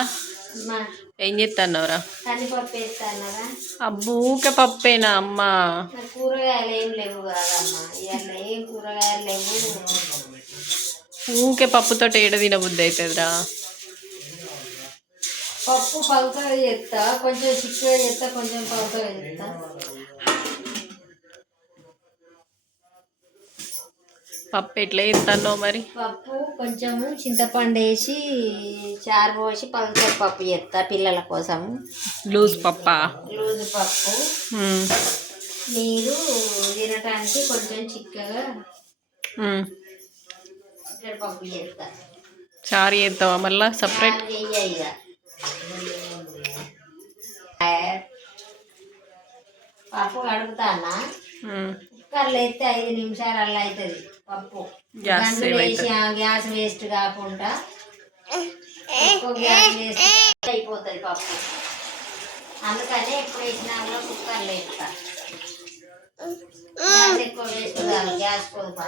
అమ్మా ఏం చేస్తున్నావురా? కందిపప్పు వేస్తానరా? అబ్బు ఊకే పప్పేనా అమ్మా? కూరగాయలు ఏం లేవు కదమ్మా, ఇవాళ ఏం కూరగాయలు లేవు. ఊకే పప్పుతోటి ఏడ తినబుద్ధి అవుతుందిరా? పప్పు పలుచగా చేస్తా, కొంచెం చిక్కగా చేస్తా, కొంచెం పలుచగా చేస్తా. పప్పు ఎట్లా చేస్తున్నావు మరి? పప్పు కొంచెము చింతపండు వేసి చారు పోసి పలుచగా పప్పు చేస్తా పిల్లల కోసం. లూజ్ పప్పా? లూజు పప్పు. నీరు తినటానికి కొంచెం చిక్కగా పప్పు చేస్తా. చారు చేస్తావా మళ్ళా సపరేట్? చెయ్య పప్పు కడుగుతానా, కుక్కర్లో వేస్తే 5 నిమిషాలు అలా అవుతుంది పప్పు. గంజులు వేసి గ్యాస్ వేస్ట్ కాకుండా ఎక్కువ గ్యాస్ వేస్ట్ అయిపోతుంది పప్పు. అందుకని ఎప్పుడు వేసినా కూడా కుక్కర్లో వేస్తా. గ్యాస్ ఎక్కువ వేస్ట్ కాదు, గ్యాస్ పొదుపు.